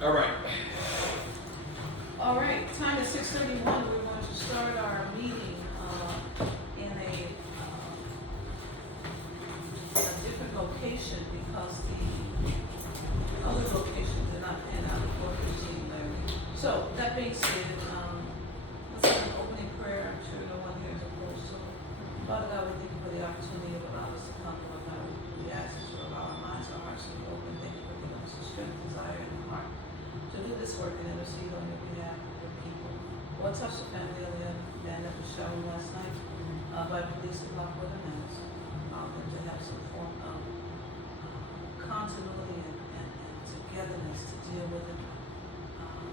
All right. All right, time is 6:31. We're going to start our meeting in a different location because the other location did not pan out for the meeting, Larry. So that being said, let's have an opening prayer. I'm sure no one here is opposed. So, Father God, we thank you for the opportunity of allowing us to come, Lord God. We ask that you allow our minds, our hearts to be open. Thank you for giving us the strength, desire, and the heart to do this work and intercede on your behalf of your people. Lord, touch the family of the young man that was shot last night by police in Lockwood and Mills. Them to have some form of continuity and togetherness to deal with it.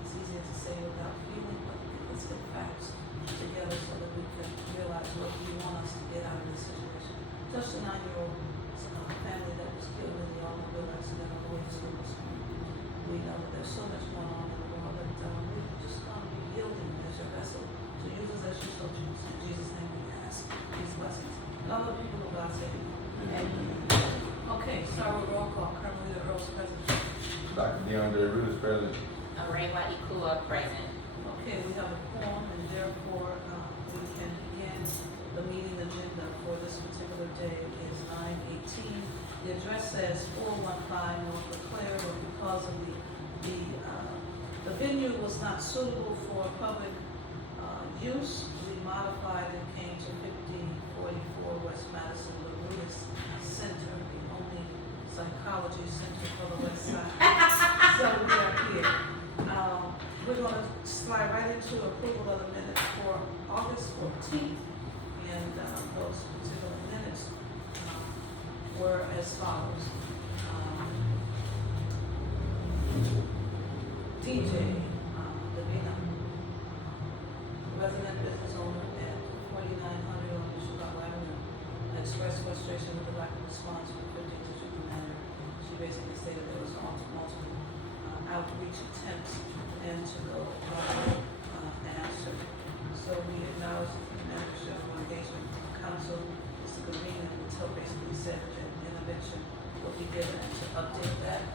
It's easier to say without feeling, but let's get facts together so that we can realize what you want us to get out of this situation. Touch the 9-year-old family that was killed in the automobile accident on the way to school this morning. We know that there's so much going on in the world that we're just going to be yielding as your vessel to use us as you so choose. In Jesus' name we ask these blessings. And all the people of God say amen. Okay, start with roll call. Colonel Leader Earl's present. Dr. DeAndre Root is present. Ray Ikua present. Okay, we have a quorum and therefore we can begin the meeting agenda for this particular day. It is 9:18. The address says 415 North LeClaire, but because of the venue was not suitable for public use, we modified and came to 5044 West Madison LaRuis Center, the only psychology center for the West Side. So we are here. We're going to slide right into approval of the minutes for August 14th, and those particular minutes were as follows. DJ Levina, resident business owner at 4900 on Chicago Avenue, expressed frustration with the lack of response from 15th District Commander. She basically stated there was multiple outreach attempts and to go answer. So we acknowledge that the manager of engagement council, Mr. Green, until basically said that intervention will be given and to update that.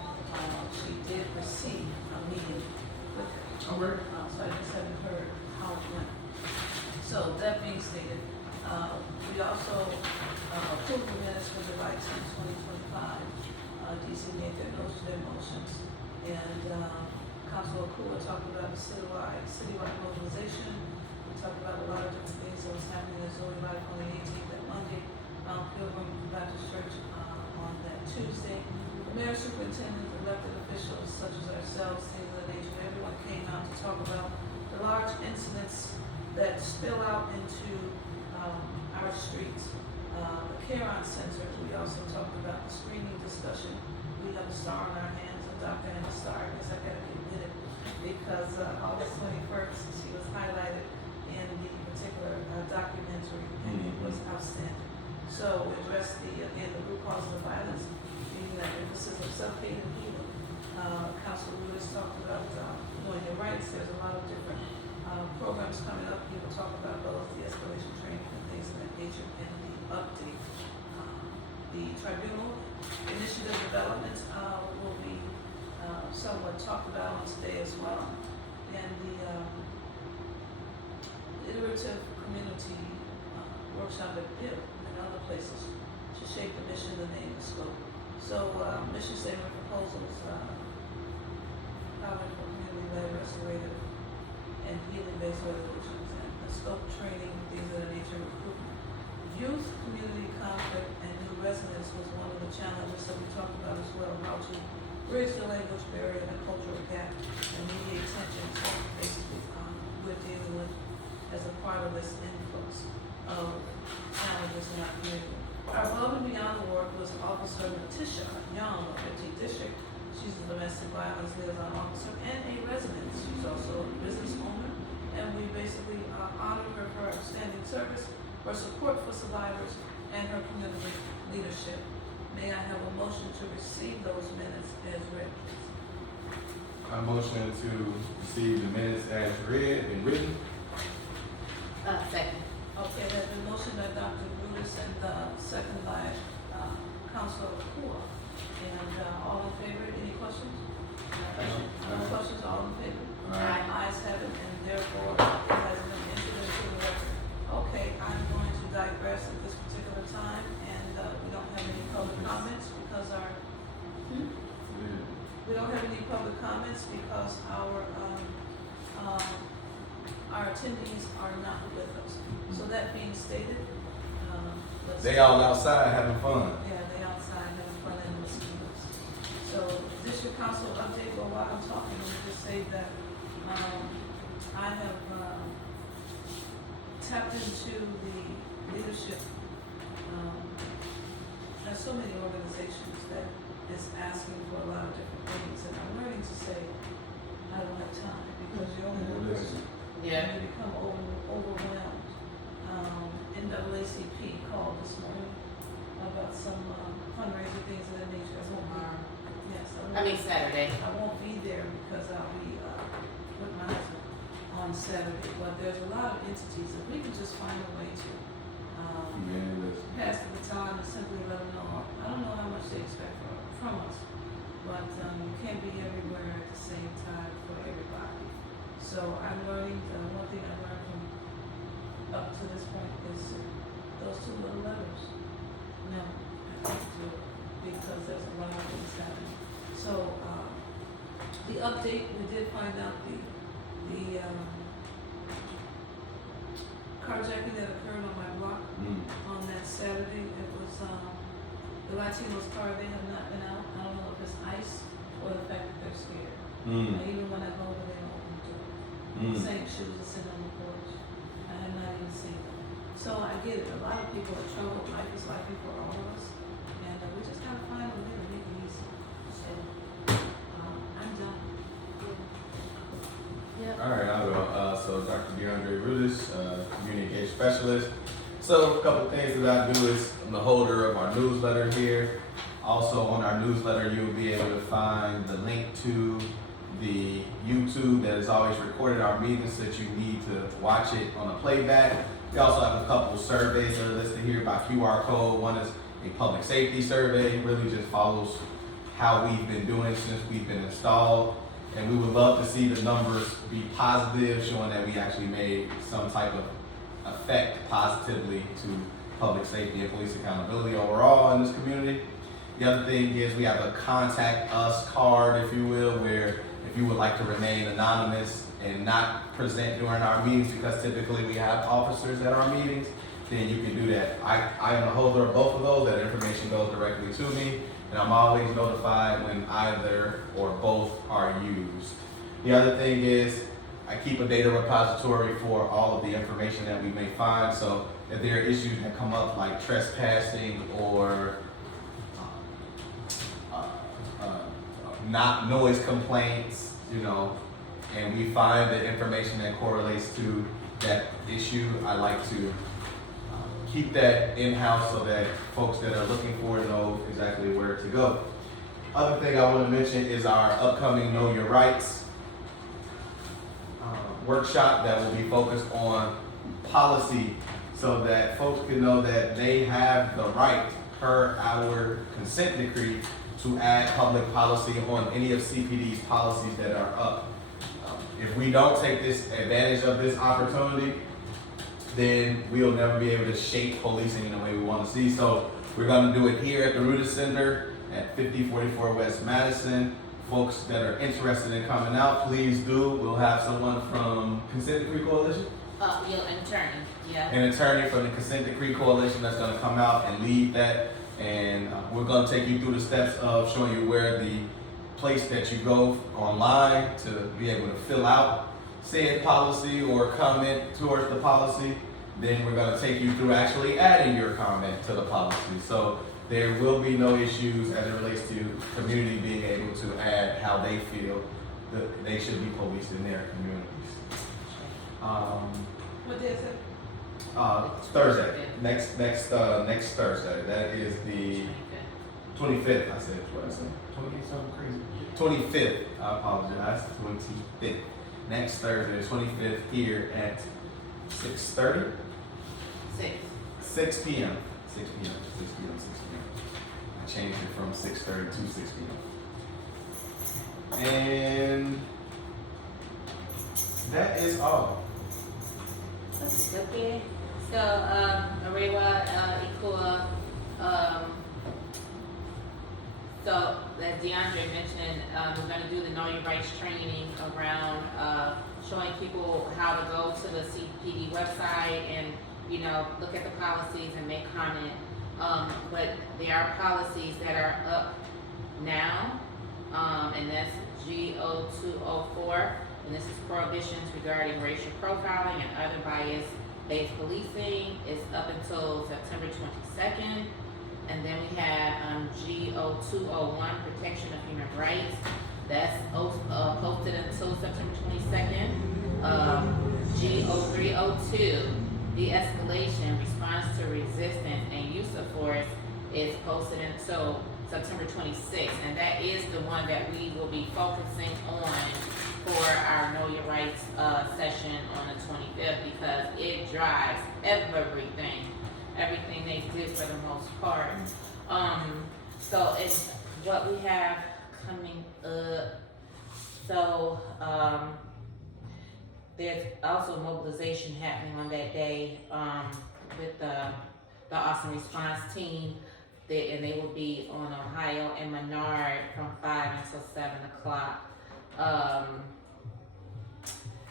She did receive a meeting with her. Okay. So I just haven't heard how it went. So that being stated, we also approved the minutes for July 10, 2025. DC made their motions, and Councilor Kua talked about the citywide mobilization. We talked about a lot of different things that was happening in Zoe Life on the 18th, that Monday, Mount Pilgrim Baptist Church on that Tuesday. The mayor, superintendent, elected officials such as ourselves, things of that nature, everyone came out to talk about the large incidents that spill out into our streets. The Caron Center, we also talked about the screening discussion. We have a star on our hands, a doctor and a star. I guess I gotta admit it because August 21st, she was highlighted in the particular documentary, and it was outstanding. So we addressed the root cause of the violence, meaning that emphasis of self-hate and healing. Councilor Lewis talked about knowing your rights. There's a lot of different programs coming up. He will talk about both the escalation training and things of that nature in the update. The tribunal initiative development will be somewhat talked about on today as well. And the iterative community workshop at BIP and other places to shape the mission, the name, the scope. So mission statement proposals, power for community-led restorative and healing-based resolutions, and the scope training, things of that nature, recruitment. Youth, community conflict, and new residents was one of the challenges that we talked about as well, how to bridge the language barrier and the cultural gap and mediate tensions that basically we're dealing with as a part of this influx of challenges in our community. Our above and beyond award was Officer Natisha Young of 15th District. She's a domestic violence liaison officer and a resident. She's also a business owner, and we basically honor her for her outstanding service, her support for survivors, and her community leadership. May I have a motion to receive those minutes as read, please? I motion to receive the minutes as read and written. Second. Okay, there's been motion by Dr. Brutus and second by Councilor Kua. And all in favor, any questions? No questions? don't have any public comments because our attendees are not with us. So that being stated, let's. They all outside having fun. Yeah, they outside having fun in the mosquitoes. So, district council update, well, while I'm talking, let me just say that, I have, tapped into the leadership. There's so many organizations that is asking for a lot of different things, and I'm learning to say, I don't have time, because you're only one person. And you become overwhelmed. NAACP called this morning about some fundraising things of that nature. I won't be, yes, Saturday. I won't be there because I'll be with my husband on Saturday. But there's a lot of entities that we can just find a way to pass the baton and simply let them know. I don't know how much they expect from us, but you can't be everywhere at the same time for everybody. So I'm learning, one thing I learned from up to this point is those two little letters. No, I can't do it because there's a lot of things happening. So, the update, we did find out the carjacking that occurred on my block on that Saturday. It was, the Latinos car, they have not been out. I don't know if it's ICE or the fact that they're scared. And even when I go over, they don't open the door. Same shoes are sitting on the porch. I have not even seen them. So I get it. A lot of people are troubled. Life is life for all of us. And we just gotta find a way to make it easy. So, I'm done. All right, I'll go. So Dr. DeAndre Rudis, Community Engagement Specialist. So a couple things that I do is I'm the holder of our newsletter here. Also on our newsletter, you'll be able to find the link to the YouTube that has always recorded our meetings so that you need to watch it on a playback. We also have a couple surveys that are listed here by QR code. One is a public safety survey, really just follows how we've been doing since we've been installed. And we would love to see the numbers be positive, showing that we actually made some type of effect positively to public safety and police accountability overall in this community. The other thing is we have a contact us card, if you will, where if you would like to remain anonymous and not present during our meetings, because typically we have officers at our meetings, then you can do that. I am the holder of both of those. That information goes directly to me, and I'm always notified when either or both are used. The other thing is I keep a data repository for all of the information that we may find. So if there are issues that come up like trespassing or not noise complaints, and we find the information that correlates to that issue, I like to keep that in-house so that folks that are looking for it know exactly where to go. Other thing I want to mention is our upcoming Know Your Rights workshop that will be focused on policy so that folks can know that they have the right per our consent decree to add public policy on any of CPD's policies that are up. If we don't take this advantage of this opportunity, then we'll never be able to shape policing in the way we want to see. So we're going to do it here at the Rudis Center at 5044 West Madison. Folks that are interested in coming out, please do. We'll have someone from Consent Decree Coalition. An attorney, yeah. An attorney from the Consent Decree Coalition that's going to come out and lead that. And we're going to take you through the steps of showing you where the place that you go online to be able to fill out said policy or comment towards the policy. Then we're going to take you through actually adding your comment to the policy. So there will be no issues as it relates to community being able to add how they feel that they should be policed in their communities. What day is it? Thursday. Next Thursday. That is the 25th. I said what I said. 20 something crazy. 25th. I apologize. 25th. Next Thursday, 25th, here at 6:30. 6 p.m. 6 p.m. I changed it from 6:30 to 6 p.m. And that is all. Okay. So, Arewa, Ikua, so as DeAndre mentioned, we're gonna do the Know Your Rights training around, showing people how to go to the CPD website and, look at the policies and make comment. But there are policies that are up now, and that's G0204, and this is prohibitions regarding racial profiling and other bias-based policing. It's up until September 22nd. And then we have G0201, protection of human rights. That's posted until September 22nd. G0302, de-escalation, response to resistance and use of force, is posted until September 26th. And that is the one that we will be focusing on for our Know Your Rights session on the 25th, because it drives everything they do for the most part. So it's what we have coming up. So there's also mobilization happening on that day with the Austin Response Team, and they will be on Ohio and Menard from 5 until 7 o'clock.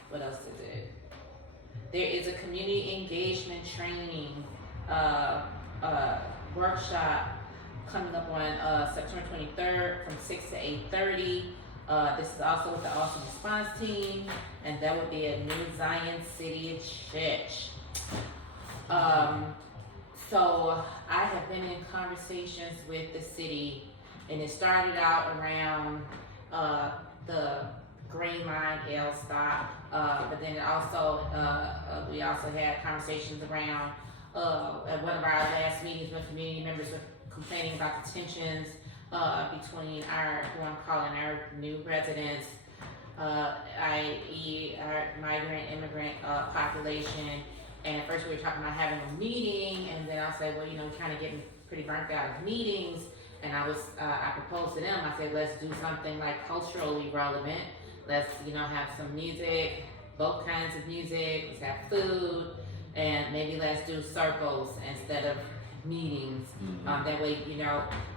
What else is it? There is a community engagement training workshop coming up on September 23rd from 6 to 8:30. This is also with the Austin Response Team, and that would be at New Zion City Church. So I have been in conversations with the city, and it started out around the Green Line L stop, but then it also we also had conversations around at one of our last meetings with community members were complaining about the tensions between who I'm calling our new residents, i.e. our migrant immigrant population. And at first we were talking about having a meeting, and then I'll say, well, kind of getting pretty burnt out of meetings. And I proposed to them, I said, let's do something like culturally relevant. Let's, have some music, both kinds of music, let's have food, and maybe let's do circles instead of meetings. Mm-hmm. That way,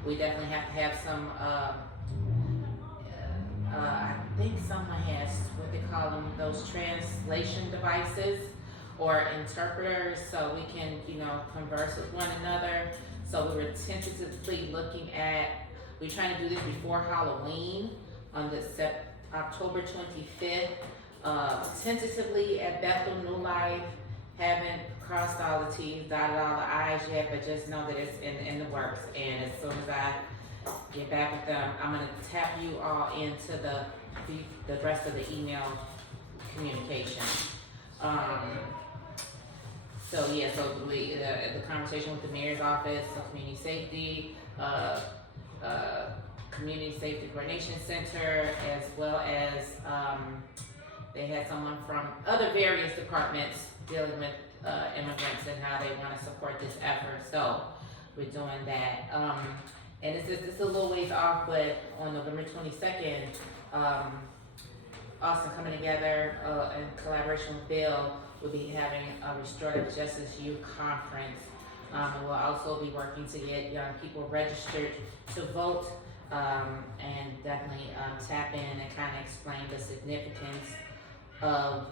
we definitely have to have some, I think someone has what they call them, those translation devices or interpreters, so we can, converse with one another. So we were tentatively looking at, we're trying to do this before Halloween on the October 25th, tentatively at Bethel New Life. Haven't crossed all the T's, dotted all the I's yet, but just know that it's in the works. And as soon as I get back with them, I'm gonna tap you all into the rest of the email communication. So the conversation with the mayor's office, of community safety, Community Safety Coordination Center, as well as they had someone from other various departments dealing with immigrants and how they want to support this effort. So we're doing that. And it's a little ways off, but on November 22nd, Austin Coming Together in collaboration with Bill will be having a Restorative Justice Youth Conference. And we'll also be working to get young people registered to vote, and definitely tap in and kind of explain the significance of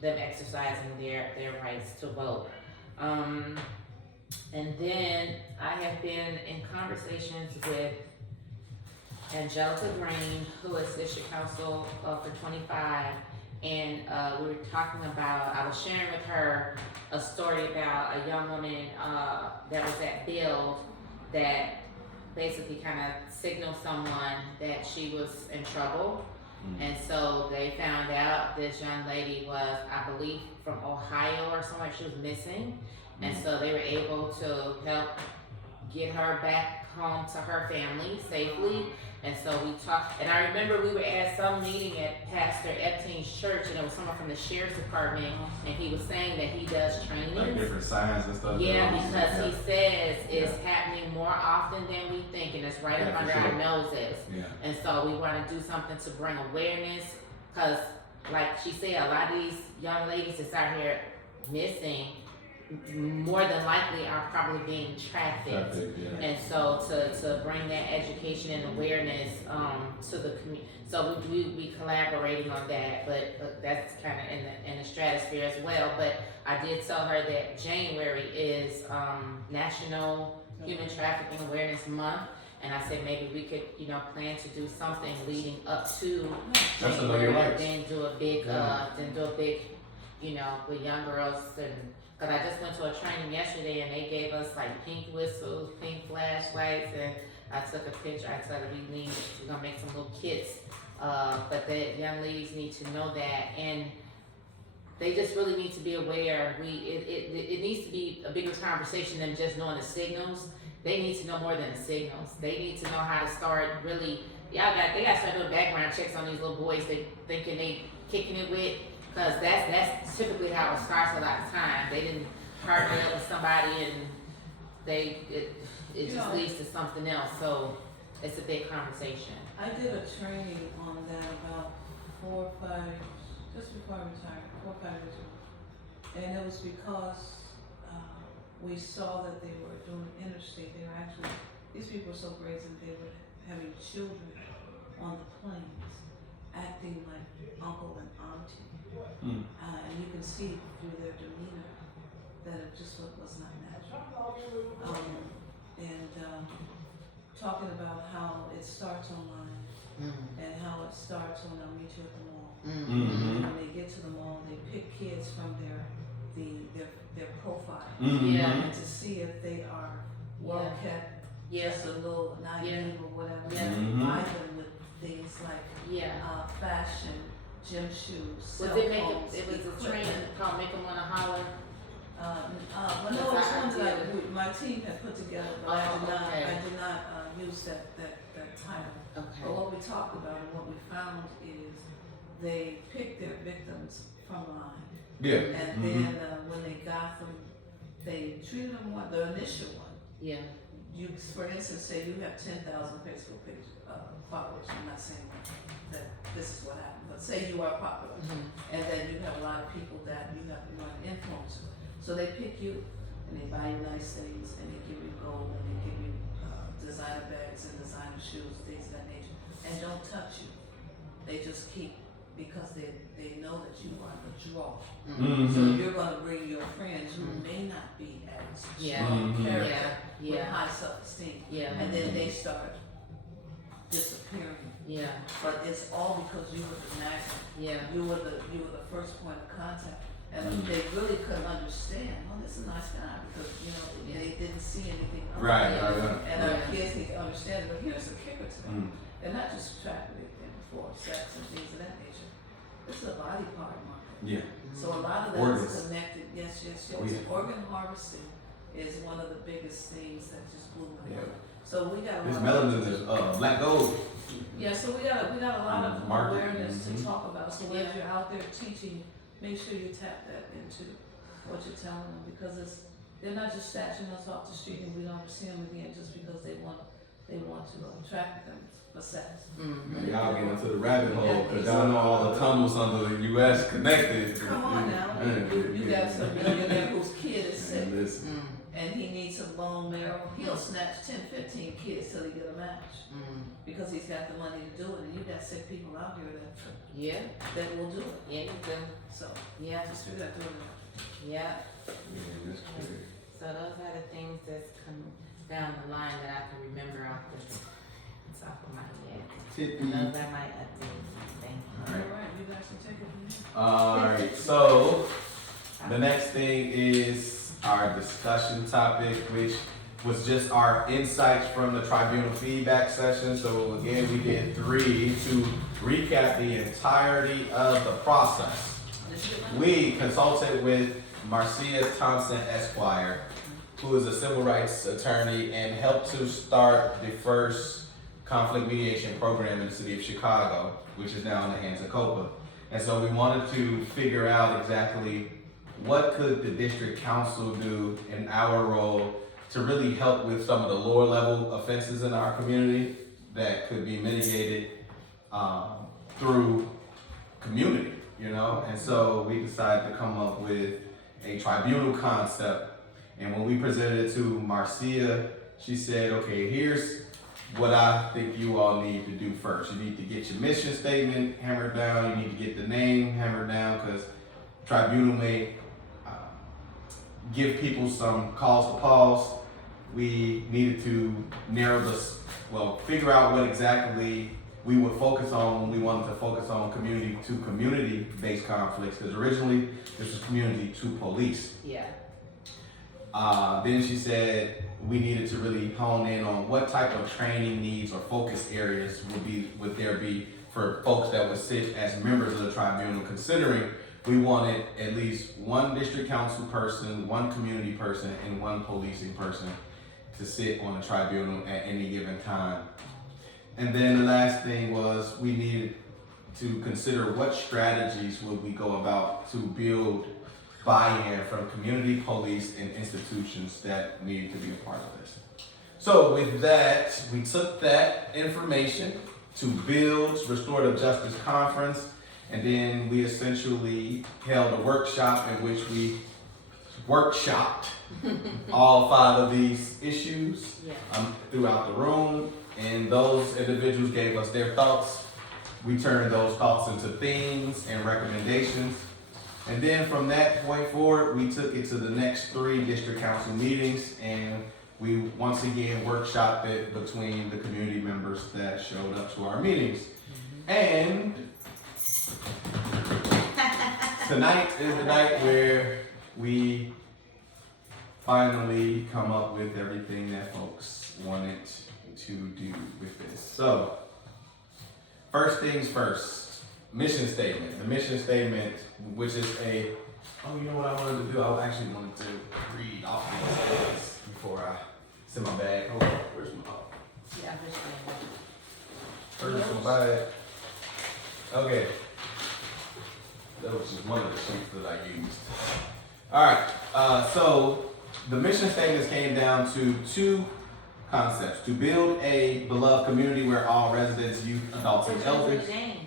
them exercising their rights to vote. And then I have been in conversations with Angelica Green, who is District Council for 25, and we were talking about, I was sharing with her a story about a young woman that was at Build that basically kind of signaled someone that she was in trouble. And so they found out this young lady was, I believe, from Ohio or somewhere. She was missing. And so they were able to help get her back home to her family safely. And so we talked, and I remember we were at some meeting at Pastor Epstein's church, and it was someone from the sheriff's department, and he was saying that he does trainings. Like different signs and stuff. Yeah, because he says it's happening more often than we think, and it's right up under our noses. Yeah. And so we want to do something to bring awareness, because like she said, a lot of these young ladies that's out here missing, more than likely are probably being trafficked. Traffic, yeah. And so to bring that education and awareness to the community, so we collaborating on that, but that's kind of in the stratosphere as well. But I did tell her that January is National Human Trafficking Awareness Month, and I said maybe we could plan to do something leading up to That's to know January, your rights. then do a big with young girls. And because I just went to a training yesterday and they gave us like pink whistles, pink flashlights, and I took a picture. I said we're gonna make some little kits, but the young ladies need to know that, and they just really need to be aware. It needs to be a bigger conversation than just knowing the signals. They need to know more than the signals. They need to know how to start really. They got to start doing background checks on these little boys they thinking they kicking it with. Cause that's typically how it starts a lot of time. They didn't partner up with somebody and it just leads to something else. So it's a big conversation. I did a training on that about 4 or 5, just before I retired, 4 or 5 years ago. And it was because we saw that they were doing interstate. They were actually, these people were so brazen, they were having children on the planes acting like uncle and auntie. And you can see through their demeanor that it just was not natural. Talking about how it starts online and how it starts when I'll meet you at the mall. When they get to the mall, they pick kids from their profile and to see if they are well kept, just a little naive or whatever. Buy them with things like fashion, gym shoes, cell phones. It was a training called Make 'em Wanna Holler. Well, no, it's one that my team had put together, but I did not use that title. Okay. But what we talked about and what we found is they picked their victims from line. Yeah. And then when they got them, they treated them the initial one. Yeah. You, for instance, say you have 10,000 Facebook page followers. I'm not saying that this is what happened, but say you are popular, and then you have a lot of people that you are an influencer. So they pick you, and they buy you nice things, and they give you gold, and they give you designer bags and designer shoes, things of that nature, and don't touch you. They just keep, because they know that you are the draw. So you're going to bring your friends who may not be as strong character with high self-esteem, and then they start disappearing. But it's all because you were the magnet. You were the first point of contact. And they really couldn't understand, oh, this is a nice guy, because, they didn't see anything else. Right. And our kids need to understand, but here's the kicker to them. They're not just attracted for sex and things of that nature. This is a body part market. Yeah. So a lot of that Organs. is connected, yes. Oh, yeah. Organ harvesting is one of the biggest things that just blew my mind. Yeah. So we got a This lot melanin is black gold. Yeah, so we got a lot of Market. awareness to talk about. So as you're out there teaching, make sure you tap that into what you're telling them, because they're not just snatching us off the street and we don't see them again just because they want to traffic them for sex. Y'all get into the rabbit hole because y'all know all the tunnels under the U.S. connected. Come on now, you got some millionaire whose kid is sick and he needs a bone marrow. He'll snatch 10, 15 kids till he get a match because he's got the money to do it. And you got sick people out here that will do it. Yeah, you do. So Yeah. just figure that through. Yeah. That's crazy. So those are the things that's come down the line that I can remember off the top of my head. Tippy. Those are my updates. Thank you. All right, you guys can take it from here. Alright, so the next thing is our discussion topic, which was just our insights from the tribunal feedback session. So again, we did 3 to recap the entirety of the process. We consulted with Marcia Thompson Esquire, who is a civil rights attorney and helped to start the first conflict mediation program in the city of Chicago, which is now in the hands of COPA. And so we wanted to figure out exactly what could the district council do in our role to really help with some of the lower level offenses in our community that could be mitigated through community, And so we decided to come up with a tribunal concept. And when we presented it to Marcia, she said, okay, here's what I think you all need to do first. You need to get your mission statement hammered down. You need to get the name hammered down, because tribunal may give people some cause to pause. We needed to figure out what exactly we would focus on when we wanted to focus on community to community based conflicts, because originally this was community to police. Yeah. Then she said we needed to really hone in on what type of training needs or focus areas would there be for folks that would sit as members of the tribunal, considering we wanted at least one district council person, one community person, and one policing person to sit on the tribunal at any given time. And then the last thing was we needed to consider what strategies would we go about to build buy-in from community, police, and institutions that needed to be a part of this. So with that, we took that information to Build's Restorative Justice Conference, and then we essentially held a workshop in which we workshopped all 5 of these issues throughout the room, and those individuals gave us their thoughts. We turned those thoughts into themes and recommendations. And then from that point forward, we took it to the next 3 district council meetings, and we once again workshopped it between the community members that showed up to our meetings. And tonight is the night where we finally come up with everything that folks wanted to do with this. So, first things first, mission statement. The mission statement, which is you know what I wanted to do? I actually wanted to read off these before I send my bag. Hold on, where's my Yeah, I'm just Where's my bag? Okay. That was just one of the sheets that I used. All right, so the mission statements came down to 2 concepts: to build a beloved community where all residents, youth, adults, and elders. the name.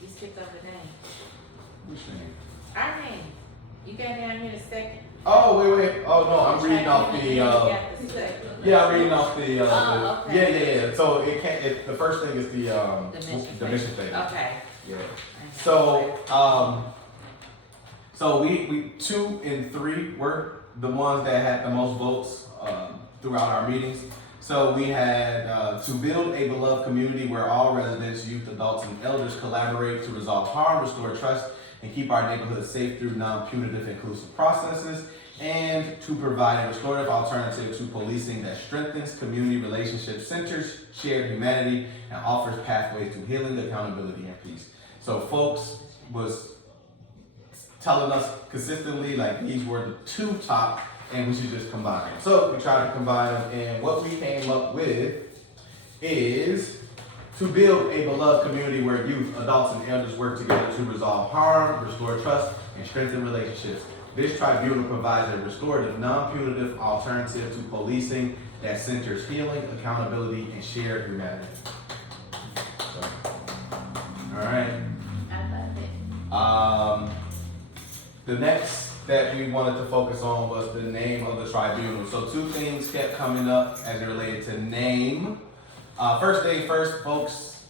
You skipped over the name. Which name? Our name. You got down here in a second. Oh, wait. Oh, no, I'm reading off the, yeah, I'm reading off the, okay. yeah. So the first thing is the mission statement. Okay. Yeah. So, so we 2 and 3 were the ones that had the most votes throughout our meetings. So we had to build a beloved community where all residents, youth, adults, and elders collaborate to resolve harm, restore trust, and keep our neighborhoods safe through non-punitive inclusive processes, and to provide a restorative alternative to policing that strengthens community relationships, centers shared humanity, and offers pathways to healing, accountability, and peace. So folks was telling us consistently like these were the 2 top, and we should just combine them. So we tried to combine them, and what we came up with is to build a beloved community where youth, adults, and elders work together to resolve harm, restore trust, and strengthen relationships. This tribunal provides a restorative, non-punitive alternative to policing that centers healing, accountability, and shared humanity. So, all right. I love it. The next that we wanted to focus on was the name of the tribunal. So 2 things kept coming up as it related to name. First thing first, folks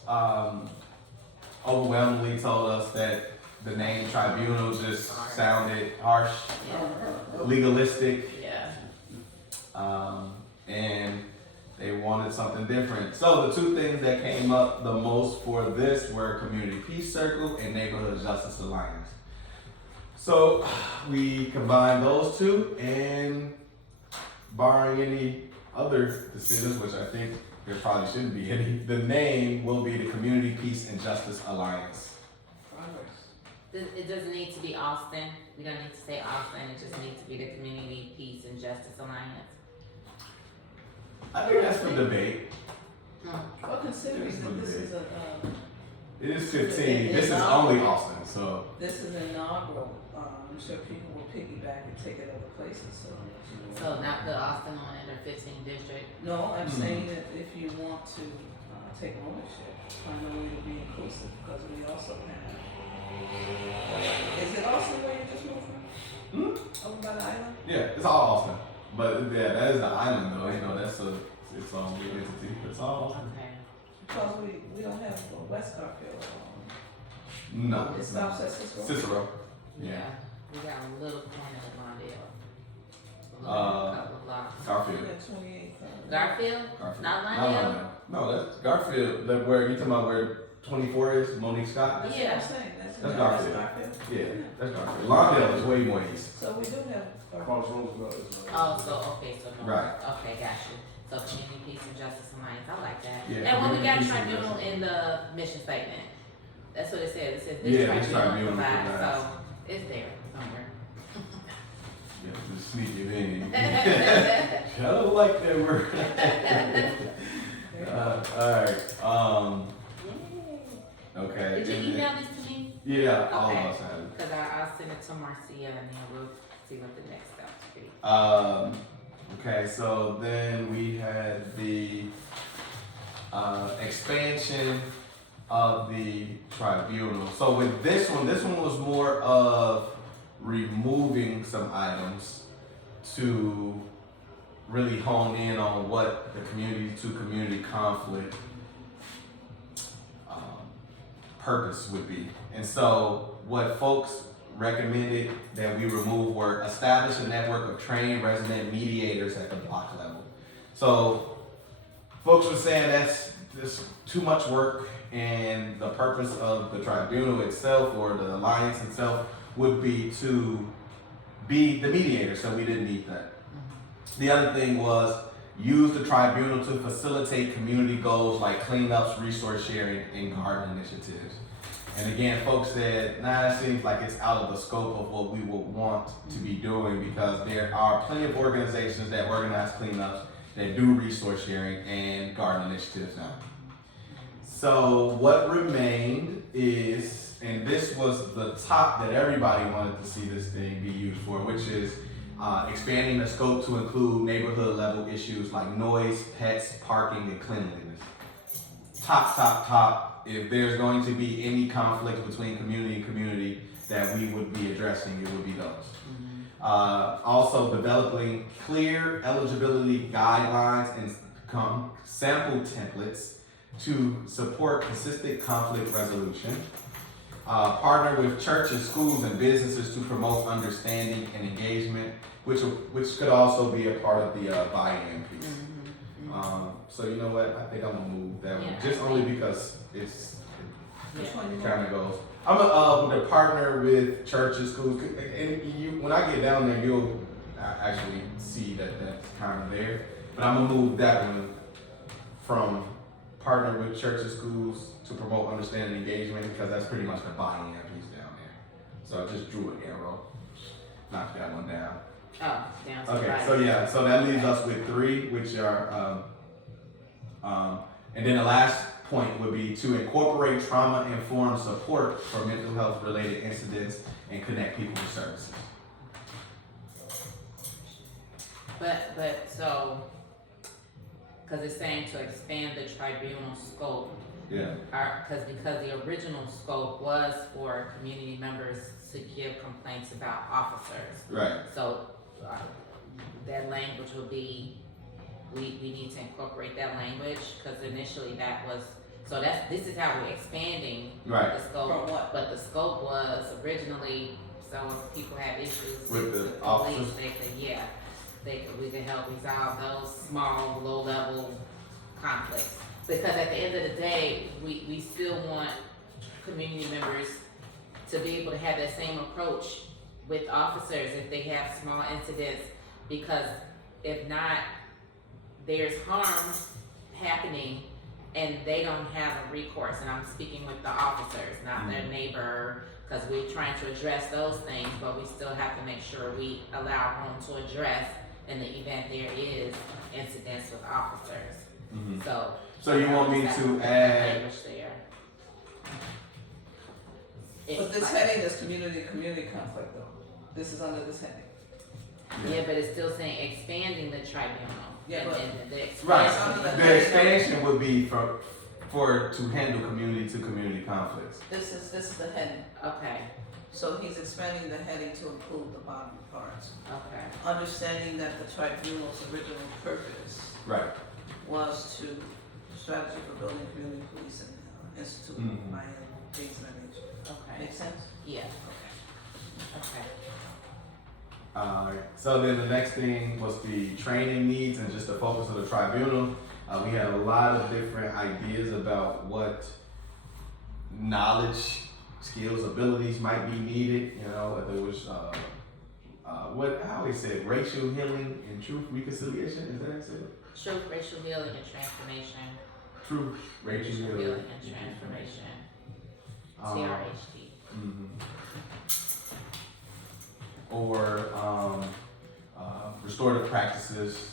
overwhelmingly told us that the name tribunal just sounded harsh, legalistic, and they wanted something different. So the 2 things that came up the most for this were Community Peace Circle and Neighborhood Justice Alliance. So we combined those 2, and barring any other decisions, which I think there probably shouldn't be any, the name will be the Community Peace and Justice Alliance. It doesn't need to be Austin. We don't need to say Austin. It just needs to be the Community Peace and Justice Alliance. I think that's for debate. Well, considering that this is It is 15. This is only Austin, so. this is inaugural, I'm sure people will piggyback and take it other places, so. So not put Austin on it or 15th district. No, I'm saying that if you want to take ownership, find a way to be inclusive, because we also have. Is it Austin where you just moved from? Over by the island? Yeah, it's all Austin. But yeah, that is the island though. You know, that's its own legal entity. It's all Austin. Okay. Because we don't have a West Garfield. No, It stops at Cicero. Cicero. Yeah. We got a little corner of Mondale. A Uh, couple of blocks. Garfield. Yeah, 28. Garfield? Garfield. Not Londale? No, that's Garfield. That where you talking about where 24 is? Monique Scott. That's what I'm saying. That's Garfield. Garfield. Yeah, that's Garfield. Lawndale is way more east. So we do have Garfield. Crossroads. Oh, so, okay, so no. Right. Okay, got you. So Community Peace and Justice Alliance, I like that. Yeah, And when we got Community Peace and tribunal Justice. in the mission statement, that's what it said. It says Yeah, this this tribunal tribunal provides, provides. so it's there somewhere. Yeah, just sneak it in. I don't like that word. Alright, okay. Did you and then- email this to me? Yeah, all of Okay. us have it. Cause I'll send it to Marcia and then we'll see what the next steps be. Okay, so then we had the expansion of the tribunal. So with this one was more of removing some items to really hone in on what the community to community conflict purpose would be. And so what folks recommended that we remove were establish a network of trained resident mediators at the block level. So folks were saying that's just too much work, and the purpose of the tribunal itself or the alliance itself would be to be the mediator, so we didn't need that. The other thing was use the tribunal to facilitate community goals like cleanups, resource sharing, and garden initiatives. And again, folks said, nah, it seems like it's out of the scope of what we would want to be doing, because there are plenty of organizations that organize cleanups, that do resource sharing and garden initiatives now. So what remained is, and this was the top that everybody wanted to see this thing be used for, which is expanding the scope to include neighborhood level issues like noise, pets, parking, and cleanliness. Top. If there's going to be any conflict between community and community that we would be addressing, it would be those. Also developing clear eligibility guidelines and sample templates to support consistent conflict resolution. Partner with churches, schools, and businesses to promote understanding and engagement, which could also be a part of the buy-in piece. So you know what? I think I'm gonna move that one, Yeah, just only because it's Which one you kind want? of goes. I'm gonna partner with churches, schools, and you, when I get down there, you'll actually see that that's kind of there. But I'm gonna move that one from partner with churches, schools to promote understanding and engagement, because that's pretty much the buy-in piece down there. So I just drew an arrow, knocked that one down. Oh, down to the Okay, right. so yeah, so that leaves us with 3, which are, and then the last point would be to incorporate trauma-informed support for mental health-related incidents and connect people to services. But so, cause it's saying to expand the tribunal scope, Yeah. because the original scope was for community members to give complaints about officers. Right. So, that language would be, we need to incorporate that language, cause initially that was, so this is how we're expanding Right. the scope. From what? But the scope was originally, so if people have issues With the police, officers? we could help resolve those small, low-level conflicts. Because at the end of the day, we still want community members to be able to have that same approach with officers if they have small incidents, because if not, there's harm happening and they don't have a recourse, and I'm speaking with the officers, not their neighbor, because we're trying to address those things, but we still have to make sure we allow room to address in the event there is incidents with officers. Mhm. So. So you want me that- to that add, language there. But It's this like- heading is community conflict though. This is under this heading. Yeah, but it's still saying expanding the tribunal. Yeah, And- but- and the right, expansion- the expansion would be to handle community to community conflicts. This is the heading. Okay, So he's expanding the heading to include the bottom parts. okay, Understanding that the tribunal's original purpose Right. was to strategy for building community police and institute Mhm. Miami, things of that nature. okay, Make sense? yeah, Okay. okay. So then the next thing was the training needs and just the focus of the tribunal. We had a lot of different ideas about what knowledge, skills, abilities might be needed. You know, whether it was how we said racial healing and truth reconciliation. Is that how it said? Truth, racial healing and transformation. Truth, racial Racial healing, healing and transformation. TRHT. Mhm. Or restorative practices,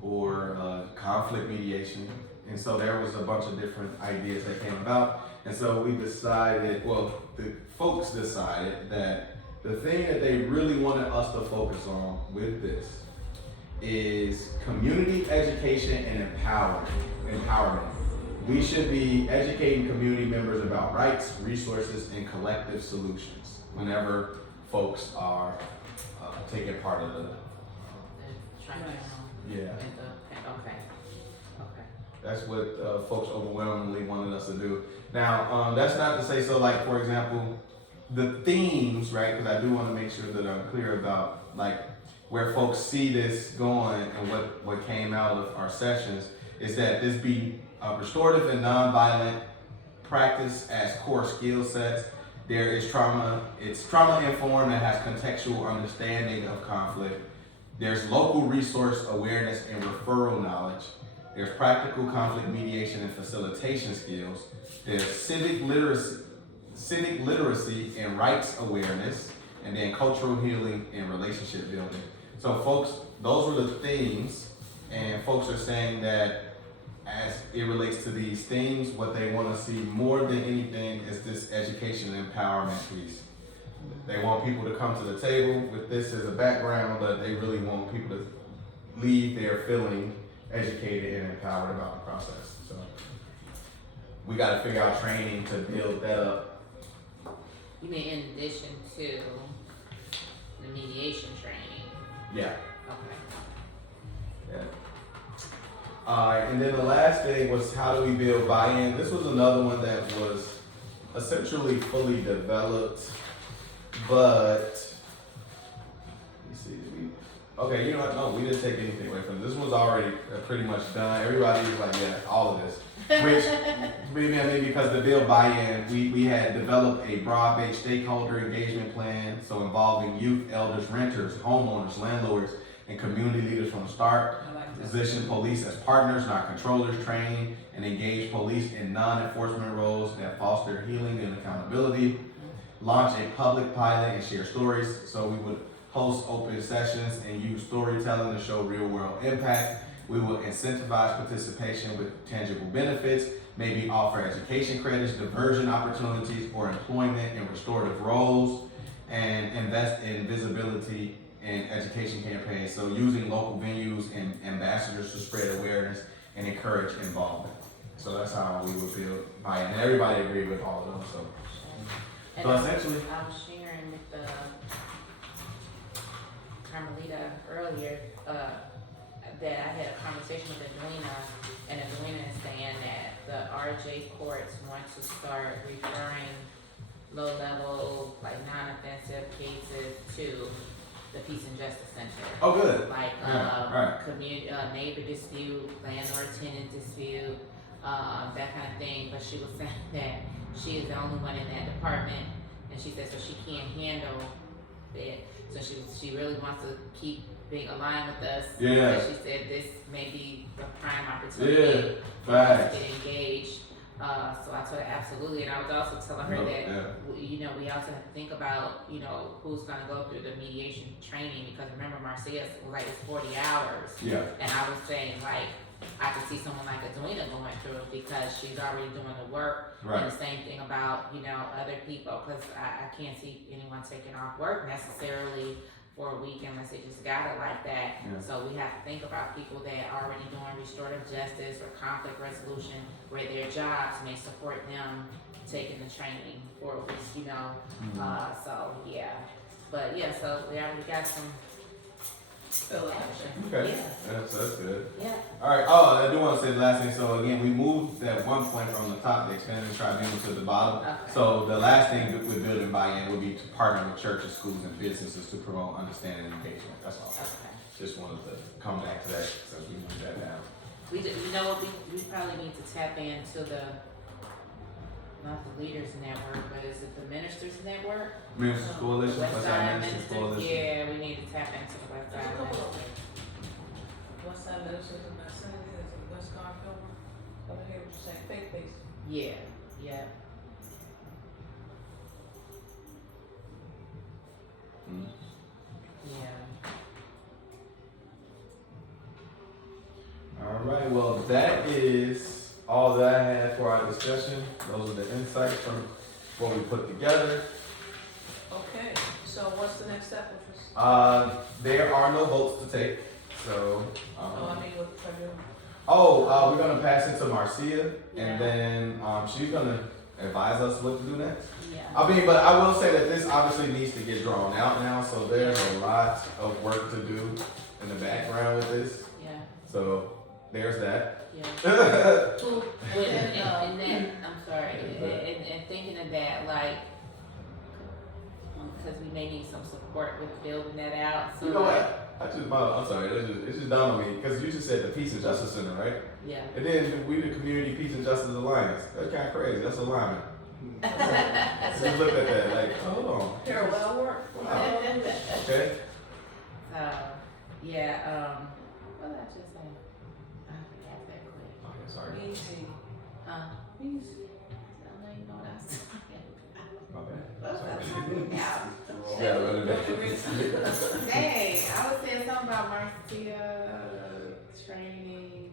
or conflict mediation. And so there was a bunch of different ideas that came about. And so we decided, well, the folks decided that the thing that they really wanted us to focus on with this is community education and empowerment. We should be educating community members about rights, resources, and collective solutions whenever folks are taking part of the, The tribunal. yeah. And the, okay, okay. That's what folks overwhelmingly wanted us to do. Now, that's not to say, so like, for example, the themes, right? Because I do want to make sure that I'm clear about like where folks see this going and what came out of our sessions is that this be restorative and nonviolent practice as core skill sets. There is trauma, it's trauma informed and has contextual understanding of conflict. There's local resource awareness and referral knowledge. There's practical conflict mediation and facilitation skills. There's civic literacy and rights awareness, and then cultural healing and relationship building. So folks, those were the themes, and folks are saying that as it relates to these themes, what they want to see more than anything is this education and empowerment piece. They want people to come to the table with this as a background, but they really want people to leave there feeling educated and empowered about the process. So we got to figure out training to build that up. You mean in addition to the mediation training? Yeah. Okay. Yeah. And then the last thing was how do we build buy-in? This was another one that was essentially fully developed, but let me see. Okay, you know what? No, we didn't take anything away from this. This was already pretty much done. Everybody was like, yeah, all of this. Which maybe because the bill buy-in, we had developed a broad-based stakeholder engagement plan, so involving youth, elders, renters, homeowners, landlords, and community leaders from the start. I like that. Position police as partners, not controllers, train and engage police in non-enforcement roles that foster healing and accountability. Launch a public pilot and share stories. So we would host open sessions and use storytelling to show real world impact. We will incentivize participation with tangible benefits, maybe offer education credits, diversion opportunities, or employment in restorative roles, and invest in visibility and education campaigns. So using local venues and ambassadors to spread awareness and encourage involvement. So that's how we would build buy-in. And everybody agreed with all of them. So And So essentially- I was sharing with Carmelita earlier, that I had a conversation with Edwina, and Edwina is saying that the RJ courts want to start referring low-level, like non-offensive cases to the Peace and Justice Center. oh, good. Like, Yeah, community, neighbor dispute, landlord-tenant dispute, that kind of thing, but she was saying that she is the only one in that department, and she said, so she can't handle it, so she really wants to keep being aligned with us. Yeah. So she said this may be the prime opportunity for us Facts. to get engaged. So I told her absolutely, and I was also telling her that we also have to think about, who's gonna go through the mediation training, because remember Marcia was like, it's 40 hours. Yeah. And I was saying, like, I could see someone like Edwina going through it because she's already doing the work. Right. And the same thing about, other people, because I can't see anyone taking off work necessarily for a week unless they just got it like that. Yeah. So we have to think about people that are already doing restorative justice or conflict resolution, where their jobs may support them taking the training for a week, you know. So yeah, but yeah, so we already got some action. Okay, Yeah, that's good. yeah. All right. Oh, I do want to say the last thing. So again, we moved that one point from the top, the expanded tribunal, to the bottom. Okay. So the last thing that we're building buy-in would be to partner with churches, schools, and businesses to promote understanding and engagement. That's all. Okay. Just wanted to come back to that since we moved that down. You know what, we probably need to tap into not the Leaders Network, but is it the Ministers Network? Ministers Coalition, West Westside Side Ministers Ministers, Coalition. yeah, we need to tap into the West There's a Side couple of Ministers. them. West Side Ministers in my city, there's a West Garfield, over here, what you saying, faith-based. Yeah, yeah. Mhm. Yeah. All right. Well, that is all that I had for our discussion. Those are the insights from what we put together. Okay, so what's the next step, which was, There are no votes to take. So. oh, I mean, with the tribunal? We're gonna pass it to Marcia, Yeah. and then she's gonna advise us what to do next. Yeah. I mean, but I will say that this obviously needs to get drawn out now, so there's a lot of work to do in the background with this. Yeah, So there's that. yeah. You Well, and then, I'm sorry, and thinking of that, like, because we may need some support with building that out, so. know what? I'm sorry. It's just dawned on me because you just said the Peace and Justice Center, right? Yeah. And then we the Community Peace and Justice Alliance. That's kind of crazy. That's alignment. Just look at that. Like, hold on. Parallel work? Wow. Okay. So, yeah, what did I just say? I forgot that quick. Okay. Sorry. Easy. Easy. I know you know what I was Okay. talking about. Yeah, run it back. Dang, I was saying something about Marcia training.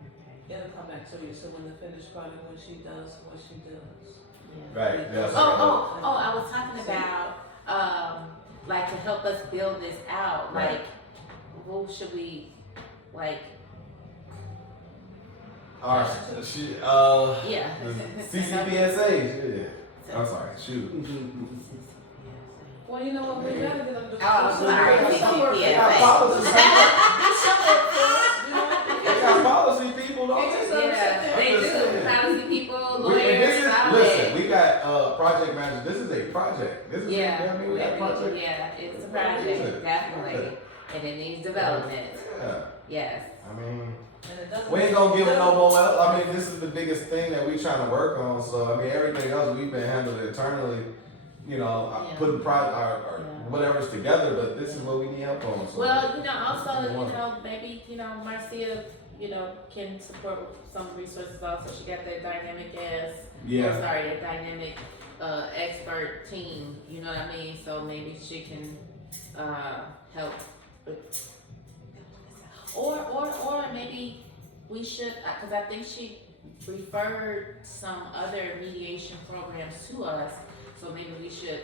Okay. It'll come back to you, so when the finished product, when she does what she does. Yeah. Right. That's Oh, I was talking about, like to help us build this out, Right. like, who should we, like, All right. yeah. CCPSA. Yeah. I'm sorry. Shoot. Well, you know what, we gotta get them to. Oh, I'm sorry, do some work. CCPSA. They got policy. Do some work for us, you know? They got policy people, don't It's they? Yeah, they I'm just do, saying. policy people, We- and this lawyers, is, all listen, that. we got project managers. This is a project. This is Yeah, I mean, we got project. yeah, it's a What is project, it? definitely, and it needs development, Yeah. yes. I mean, And it doesn't. we ain't gonna give them no more. I mean, this is the biggest thing that we trying to work on. So I mean, everything else we've been handling internally. You know, Yeah. putting our Yeah. whatever's together. But this is what we need help on. So. Well, also, maybe, Marcia, can support with some resources also, she got that dynamic Yeah. that dynamic, expert team, you know what I mean, so maybe she can, help with, or maybe we should, cause I think she referred some other mediation programs to us, so maybe we should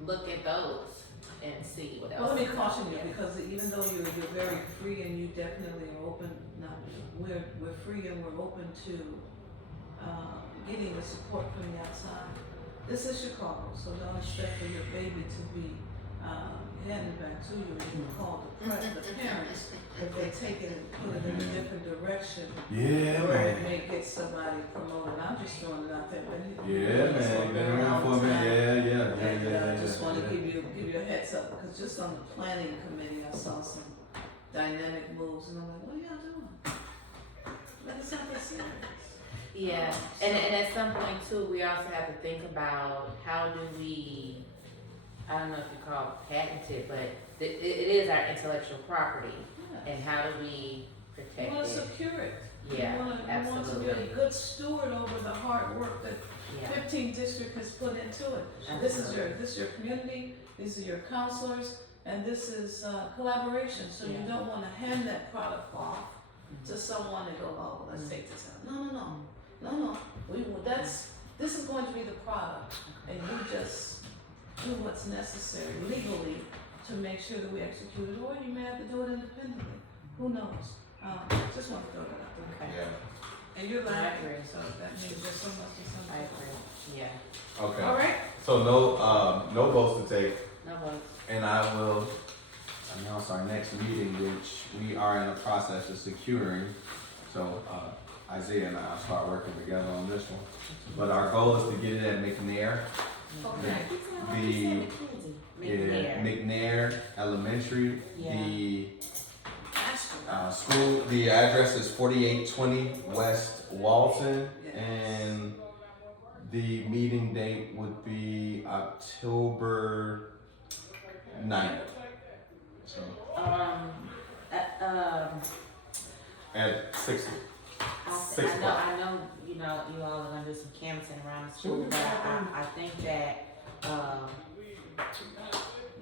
look at those and see what else. Well, let me caution you, because even though you're very free and you definitely are open, we're free and we're open to, getting the support from the outside. This is Chicago, so don't expect for your baby to be, handed back to you and you call the parents, if they take it and put it in a different direction. Yeah, Where it man. may get somebody promoted, I'm just throwing it out there, but Yeah, man. Been around for a minute. Yeah. and I just wanna give you a heads up, because just on the planning committee, I saw some dynamic moves, and I'm like, what are y'all doing? Let's not get serious. Yeah, and at some point too, we also have to think about how do we, I don't know if you call it patented, but it is our intellectual property, Yeah. and how do we You protect wanna it? secure it. Yeah, You want to be absolutely. a good steward over the hard work that Yeah, 15 district has put into it. This is your community, these are your counselors, and this is collaboration, so you Yeah. don't wanna hand that product off to someone and go, oh, let's take this out. No, this is going to be the product, and you just do what's necessary legally to make sure that we execute it, or you may have to do it independently, who knows? Just want to throw that out there. Okay. Yeah. And you're I laughing, agree. so that means there's so much to I something. agree, yeah, Okay. All right, So no votes to take, no votes. and I will announce our next meeting, which we are in the process of securing. So Isaiah and I will start working together on this one. But our goal is to get it at McNair. okay. McNair Elementary. Yeah. The Astronaut. school, the address is 4820 West Walton, Yes. and the meeting date would be October 9th. So at 6. I know, you all are gonna do some canvassing around the school, but I think that,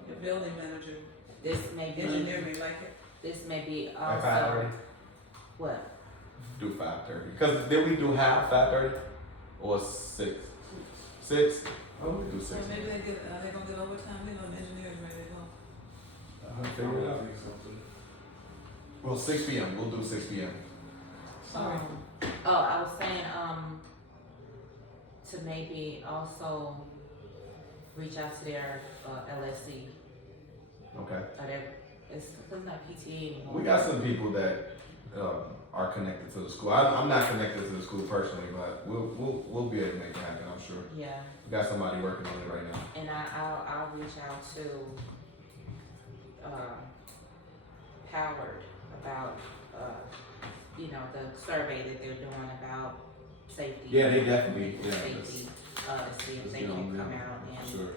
The building manager, this may engineer be, may like it. this may be At also, 5:30. what? Do 5:30. Because did we do half 5:30 or 6? 6? Oh, we do 6. So maybe they gonna get overtime, engineers ready to go. I'll figure it out. Well, 6 p.m. We'll do 6 p.m. Sorry. I was saying, to maybe also reach out to their, LSC, Okay. or their, it's not PTA anymore. We got some people that are connected to the school. I'm not connected to the school personally, but we'll be able to make it happen. I'm sure. Yeah, We got somebody working on it right now. and I'll reach out to, Howard about, the survey that they're doing about safety. Yeah, they definitely. Yeah, Safety, to see if let's they get on can them. come out and, Sure.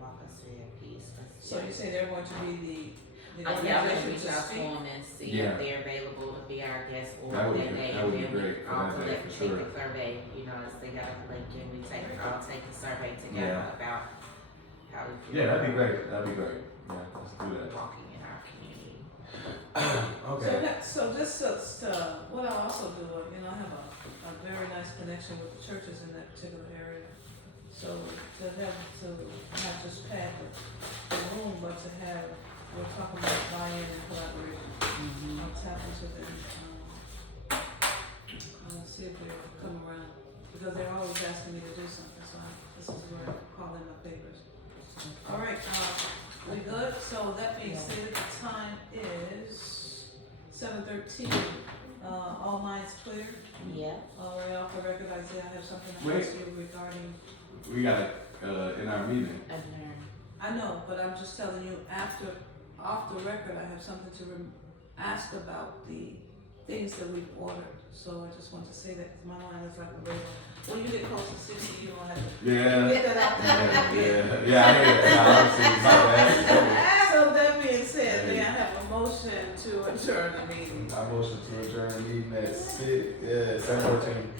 walk us through that piece. 'Cause, So you say they're going to be the yeah, I'm gonna organization reach to out to speak? them and see Yeah. if they're available to be our guest or That would that be- day. that would be and then great we for all that day, collect, for take sure. the survey, as they got a link and we all take a survey together Yeah. about how we feel. Yeah, that'd be great. That'd be great. Yeah, let's do that. Walking in our community. Okay. So just what I also do, I have a very nice connection with the churches in that particular area. So to not just pad the room, but to have, we're talking about buy-in and collaboration. I'll tap into them, see if they'll come around, because they're always asking me to do something, so this is where I call in my favors. All right, we good? So that being stated, the time is 7:13. All minds clear? Yeah. All right, off the record, Isaiah, I have something to Wait. ask you regarding, We got it in our meeting. Adjourn. I know, but I'm just telling you, off the record, I have something to ask about the things that we've ordered. So I just want to say that, 'cause my mind is like a radar. When you get close to 60, you don't have to Yeah. get that out there. Yeah, I hear it. Nah, I'm serious. My bad. So that being said, may I have a motion to adjourn the meeting? I motion to adjourn the meeting at 7:14.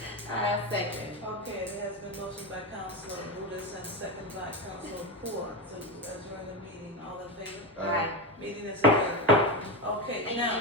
Second. Okay, it has been motioned by Councilor Budis and second by Councilor Poor to adjourn the meeting. All in favor? Aye. Meeting is adjourned. Okay, now,